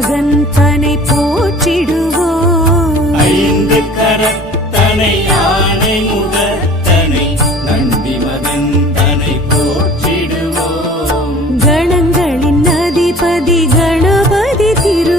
நாகன் தனை போற்றிடுவோம் ஐந்து கரத்தனை யானை முகத்தனை நந்தி மகன் தனை போற்றிடுவோம். கணங்களின் அதிபதி கணபதி திரு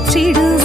போற்றிடும்